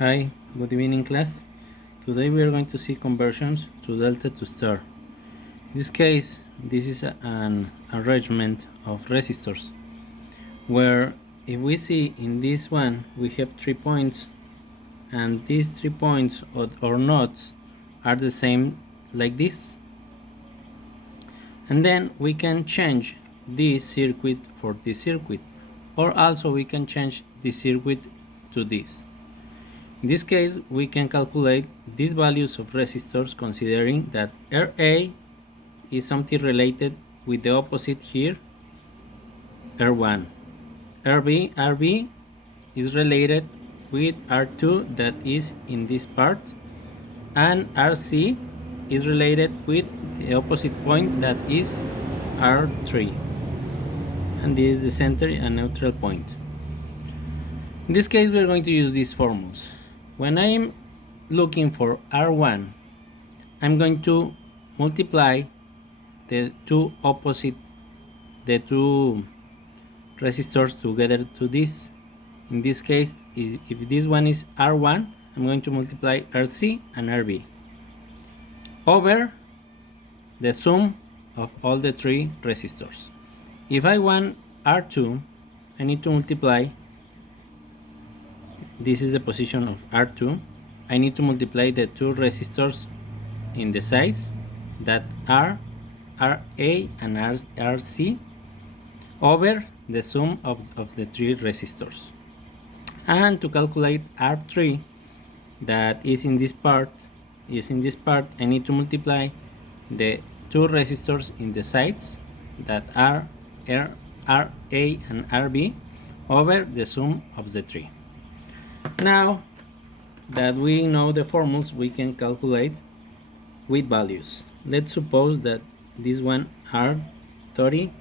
Hi, good evening class. Today we are going to see conversions to delta to star. In this case, this is an arrangement of resistors, where if we see in this one we have 3 points, and these 3 points or nodes are the same like this. And then we can change this circuit for this circuit, or also we can change this circuit to this. In this case, we can calculate these values of resistors considering that RA is something related with the opposite here, R1. RB is related with R2 that is in this part, and RC is related with the opposite point that is R3. And this is the center and neutral point. In this case, we are going to use these formulas. When I'm looking for R1, I'm going to multiply the two resistors together to this. In this case, if this one is R1, I'm going to multiply RC and RB over the sum of all the three resistors. If I want R2, I need to multiply. This is the position of R2. I need to multiply the two resistors in the sides that are RA and RC over the sum of the three resistors. And to calculate R3 that is in this part, I need to multiply the two resistors in the sides that are RA and RB over the sum of the three. Now that we know the formulas, we can calculate with values. Let's suppose that these one are 30,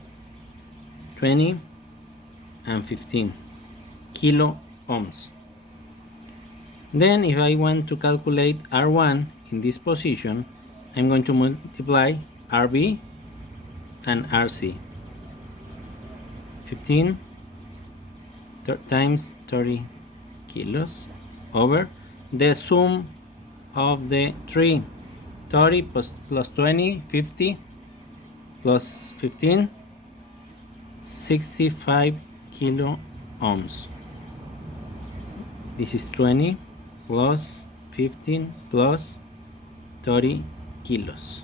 20, and 15 kilo ohms. Then if I want to calculate R1 in this position, I'm going to multiply RB and RC. 15 times 30 kilos over the sum of the three. 30 plus 20, 50 plus 15, 65 kilo ohms. This is 20 plus 15 plus 30 kilos.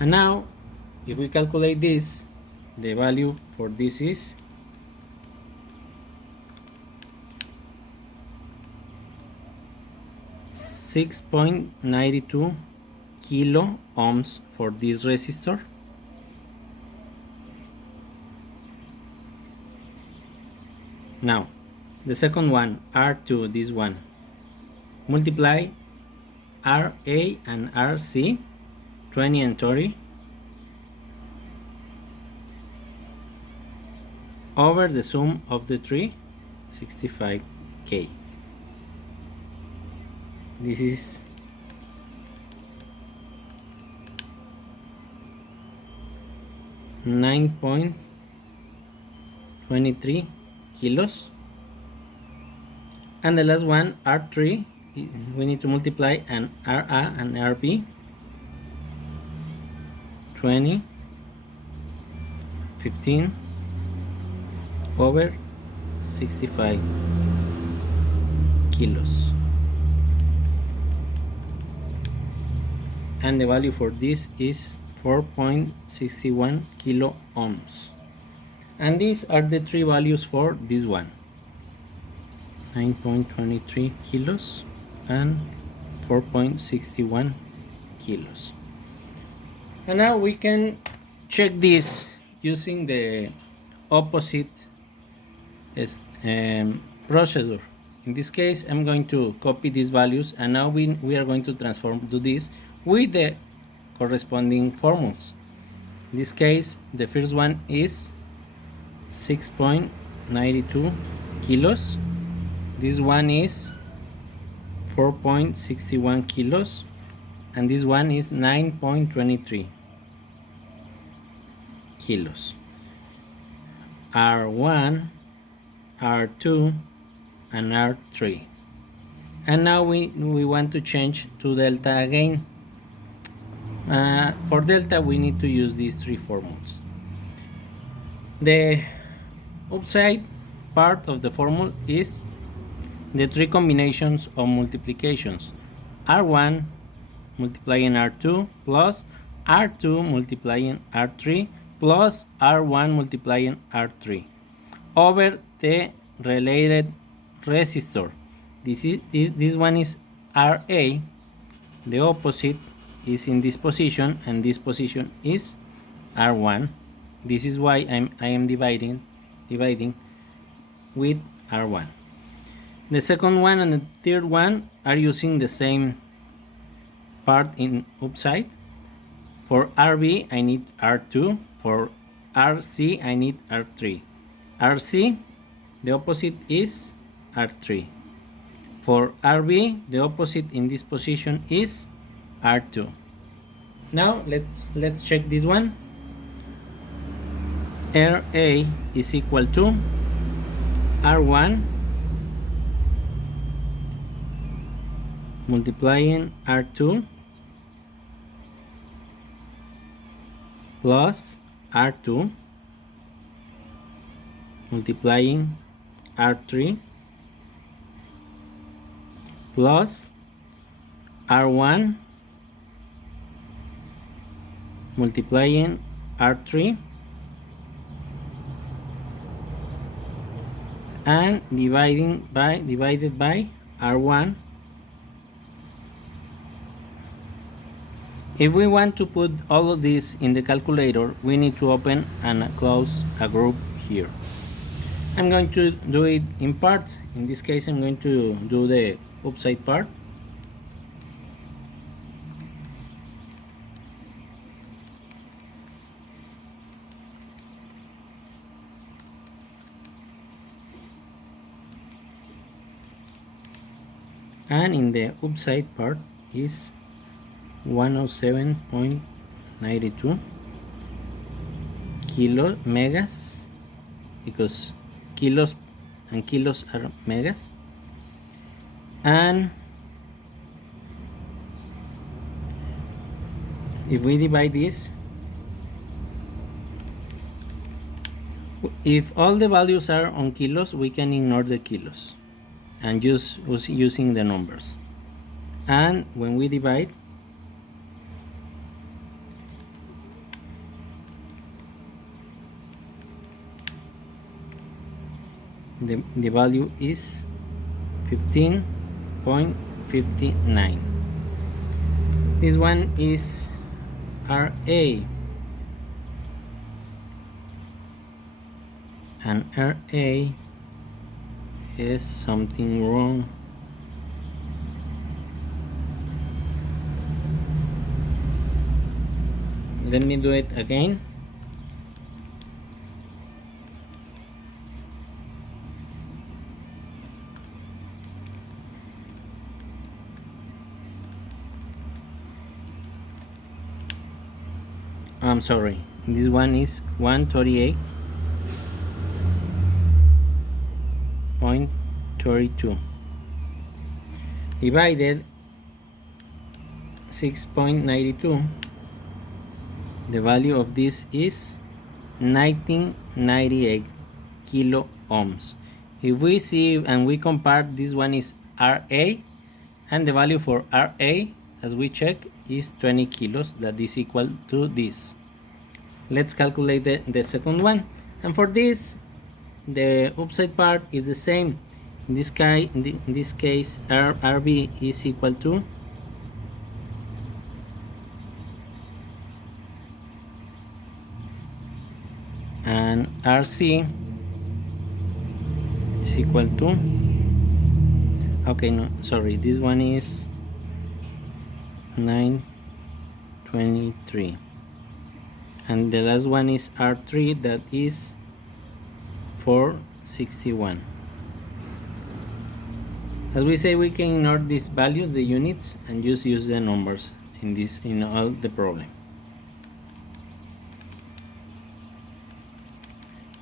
And now if we calculate this, the value for this is 6.92 kilo ohms for this resistor. Now the second one, R2, this one, multiply RA and RC, 20 and 30, over the sum of the three, 65K. This is 9.23 kilos. And the last one, R3, we need to multiply an RA and RB, 20, 15 over 65 kilos. And the value for this is 4.61 kilo ohms. And these are the three values for this one: 9.23 kilos and 4.61 kilos. And now we can check this using the opposite procedure. In this case, I'm going to copy these values, and now we are going to transform to this with the corresponding formulas. In this case, the first one is 6.92 kilos. This one is 4.61 kilos, and this one is 9.23 kilos. R1, R2, and R3. And now we want to change to delta again. For delta we need to use these three formulas. The upside part of the formula is the three combinations of multiplications: R1 multiplying R2 plus R2 multiplying R3 plus R1 multiplying R3 over the related resistor. This one is RA. The opposite is in this position, and this position is R1. This is why I am dividing with R1. The second one and the third one are using the same part in upside. For RB I need R2. For RC I need R3. RC, the opposite is R3. For RB, the opposite in this position is R2. Now let's check this one. RA is equal to R1 multiplying R2 plus R2 multiplying R3 plus R1 multiplying R3 and divided by R1. If we want to put all of this in the calculator, we need to open and close a group here. I'm going to do it in parts. In this case, I'm going to do the upside part. And in the upside part is 107.92 kilo megas, because kilos and kilos are megas. And if we divide this, if all the values are on kilos, we can ignore the kilos and just using the numbers. And when we divide, the value is 15.59. This one is RA, and RA has something wrong. Let me do it again. I'm sorry, this one is 138.32 divided 6.92. The value of this is 1998 kilo ohms. If we see and we compare, this one is RA, and the value for RA, as we check, is 20 kilos. That is equal to this. Let's calculate the second one, and for this the upside part is the same. In this case RB is equal to and RC is equal to, okay, no, sorry, this one is 923, and the last one is R3, that is 461. As we say, we can ignore this value, the units, and just use the numbers in all the problem.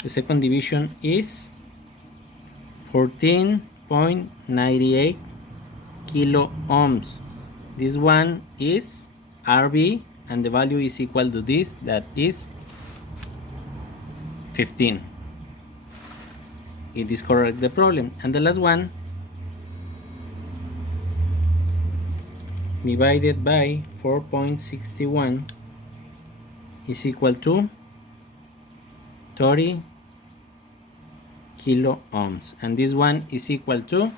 The second division is 14 0.98 kilo ohms. This one is RB, and the value is equal to this, that is 15. It is correct, the problem. And the last one, divided by 4.61 is equal to 30 kilo ohms, and this one is equal to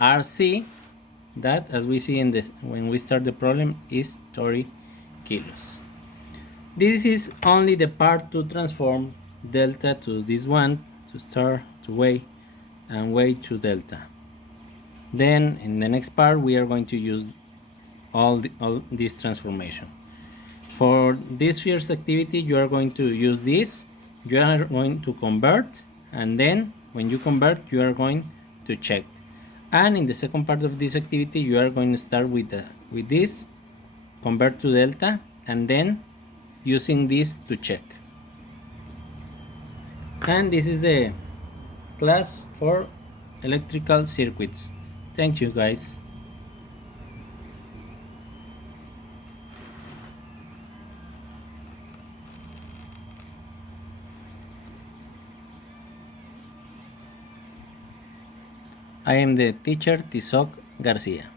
RC, that, as we see in this when we start the problem, is 30 kilos. This is only the part to transform delta to this one, to start to weigh, and weigh to delta. Then in the next part we are going to use all this transformation. For this first activity you are going to use this. You are going to convert, and then when you convert you are going to check. And in the second part of this activity you are going to start with this, convert to delta, and then using this to check. And this is the class for electrical circuits. Thank you, guys. I am the teacher Tizoc Garcia.